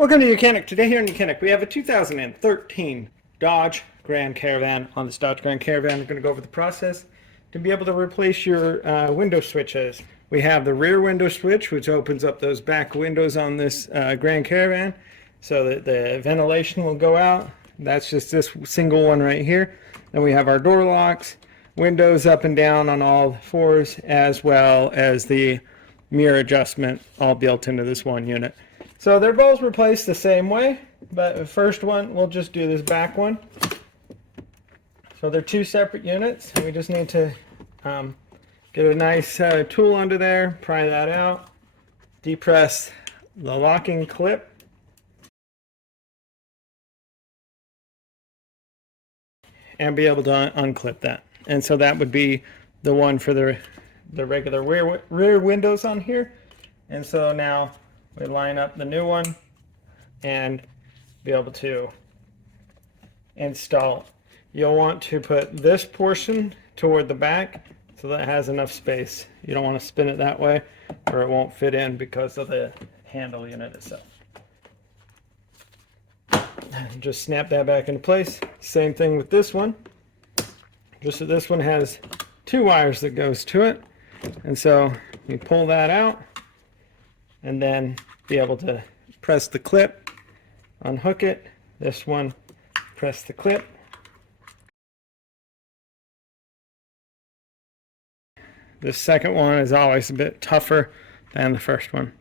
Welcome to YOUCANIC. Today here in YOUCANIC we have a 2013 Dodge Grand Caravan. On this Dodge Grand Caravan we're going to go over the process to be able to replace your window switches. We have the rear window switch, which opens up those back windows on this Grand Caravan so that the ventilation will go out. That's just this single one right here. Then we have our door locks, windows up and down on all fours, as well as the mirror adjustment all built into this one unit. So they're both replaced the same way, but the first one, we'll just do this back one. So they're two separate units, and we just need to get a nice tool under there, pry that out, depress the locking clip, and be able to unclip that. And so that would be the one for the regular rear windows on here. And so now we line up the new one and be able to install. You'll want to put this portion toward the back so that it has enough space. You don't want to spin it that way or it won't fit in because of the handle unit itself. Just snap that back into place. Same thing with this one. Just that this one has two wires that goes to it. And so you pull that out and then be able to press the clip, unhook it. This one, press the clip. The second one is always a bit tougher than the first one.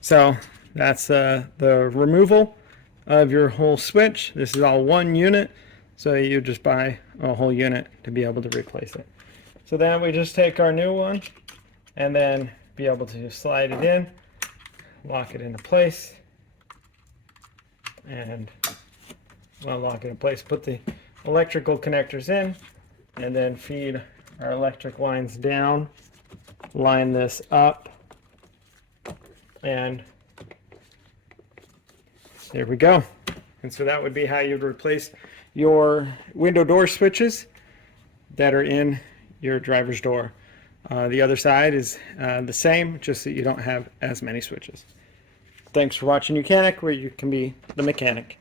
So that's the removal of your whole switch. This is all one unit, so you just buy a whole unit to be able to replace it. So then we just take our new one and then be able to slide it in, lock it into place, and lock it in place. Put the electrical connectors in, and then feed our electric lines down. Line this up, and there we go. And so that would be how you'd replace your window door switches that are in your driver's door. The other side is the same, just that you don't have as many switches. Thanks for watching YOUCANIC, where you can be the mechanic.